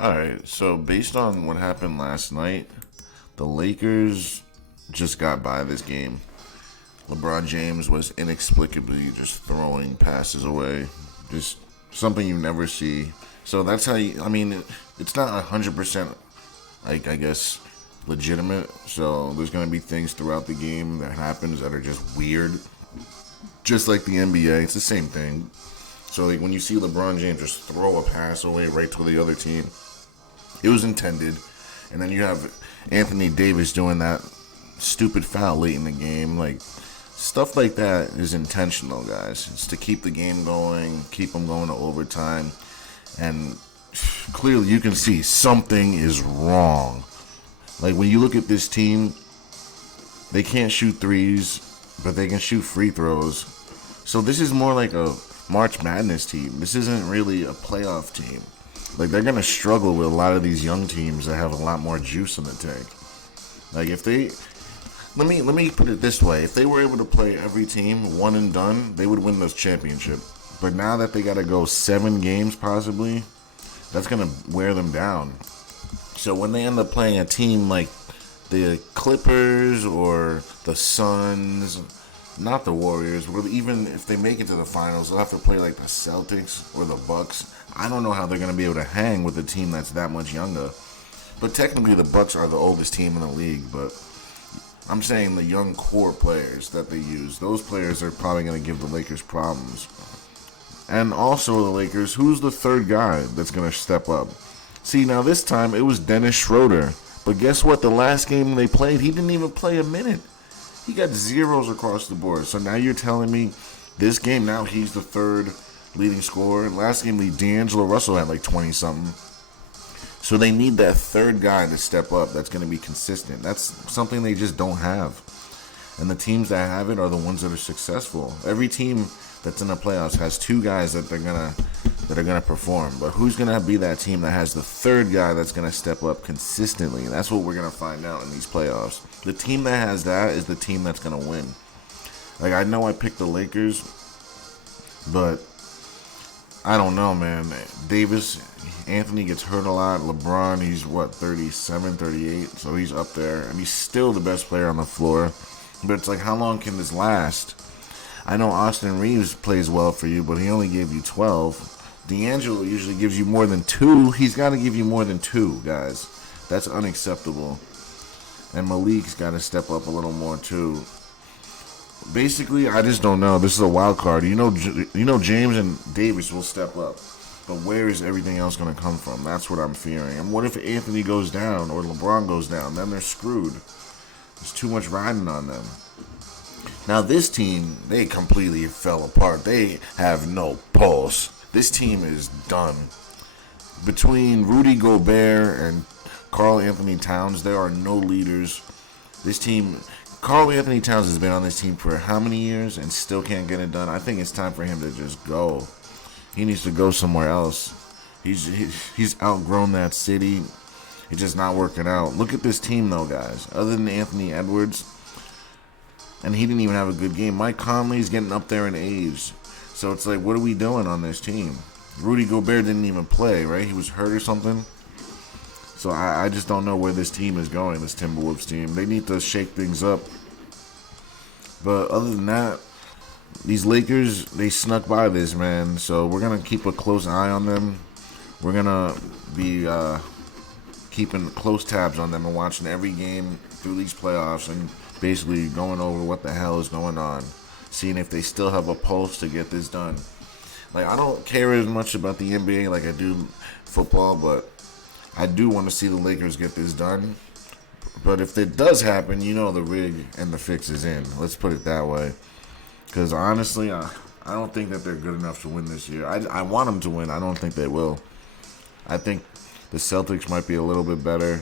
All right, so based on what happened last night, the Lakers just got by this game. LeBron James was inexplicably just throwing passes away, just something you never see. So that's how you. I mean, it's not 100%, like I guess, legitimate. So there's gonna be things throughout the game that happens that are just weird, just like the NBA. It's the same thing. So like when you see LeBron James just throw a pass away right to the other team, it was intended. And then you have Anthony Davis doing that stupid foul late in the game. Like, stuff like that is intentional, guys. It's to keep the game going, keep them going to overtime. And clearly you can see something is wrong. Like, when you look at this team, they can't shoot threes, but they can shoot free throws. So this is more like a March Madness team. This isn't really a playoff team. Like, they're gonna struggle with a lot of these young teams that have a lot more juice in the tank. Like, if they let me put it this way: if they were able to play every team one and done, they would win this championship. But now that they got to go 7 games possibly, that's gonna wear them down. So when they end up playing a team like the Clippers or the Suns, not the Warriors, but even if they make it to the finals, they'll have to play like the Celtics or the Bucks. I don't know how they're going to be able to hang with a team that's that much younger. But technically, the Bucks are the oldest team in the league. But I'm saying the young core players that they use, those players are probably going to give the Lakers problems. And also the Lakers, who's the third guy that's going to step up? See, now this time it was Dennis Schroeder. But guess what? The last game they played, he didn't even play a minute. He got zeros across the board. So now you're telling me this game, now he's the third leading scorer. Last game, D'Angelo Russell had like 20-something. So they need that third guy to step up that's going to be consistent. That's something they just don't have. And the teams that have it are the ones that are successful. Every team that's in the playoffs has 2 guys that are gonna perform. But who's gonna be that team that has the third guy that's gonna step up consistently? And that's what we're gonna find out in these playoffs. The team that has that is the team that's gonna win. Like, I know I picked the Lakers, but I don't know, man. Anthony gets hurt a lot. LeBron, he's 37, 38, so he's up there, and he's still the best player on the floor. But it's like, how long can this last? I know Austin Reeves plays well for you, but he only gave you 12. D'Angelo usually gives you more than 2. He's got to give you more than 2, guys. That's unacceptable. And Malik's got to step up a little more, too. Basically, I just don't know. This is a wild card. You know, James and Davis will step up. But where is everything else going to come from? That's what I'm fearing. And what if Anthony goes down or LeBron goes down? Then they're screwed. There's too much riding on them. Now, this team, they completely fell apart. They have no pulse. This team is done. Between Rudy Gobert and Karl Anthony Towns, there are no leaders. This team, Karl Anthony Towns has been on this team for how many years and still can't get it done? I think it's time for him to just go. He needs to go somewhere else. He's outgrown that city. It's just not working out. Look at this team, though, guys. Other than Anthony Edwards, and he didn't even have a good game. Mike Conley's getting up there in age. So it's like, what are we doing on this team? Rudy Gobert didn't even play, right? He was hurt or something. So I just don't know where this team is going, this Timberwolves team. They need to shake things up. But other than that, these Lakers, they snuck by this, man. So we're going to keep a close eye on them. We're going to be keeping close tabs on them and watching every game through these playoffs and basically going over what the hell is going on, seeing if they still have a pulse to get this done. Like, I don't care as much about the NBA like I do football, but I do want to see the Lakers get this done. But if it does happen, you know the rig and the fix is in. Let's put it that way. Because honestly, I don't think that they're good enough to win this year. I want them to win. I don't think they will. I think the Celtics might be a little bit better.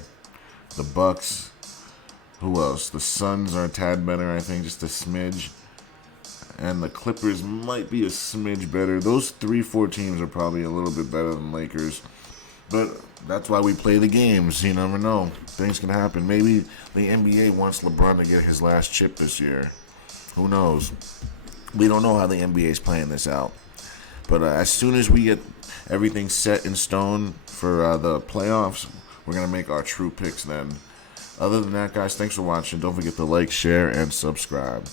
The Bucks. Who else? The Suns are a tad better, I think, just a smidge. And the Clippers might be a smidge better. Those 3-4 teams are probably a little bit better than Lakers. But that's why we play the games. You never know. Things can happen. Maybe the NBA wants LeBron to get his last chip this year. Who knows? We don't know how the NBA is playing this out. But as soon as we get everything set in stone for the playoffs, we're going to make our true picks then. Other than that, guys, thanks for watching. Don't forget to like, share, and subscribe.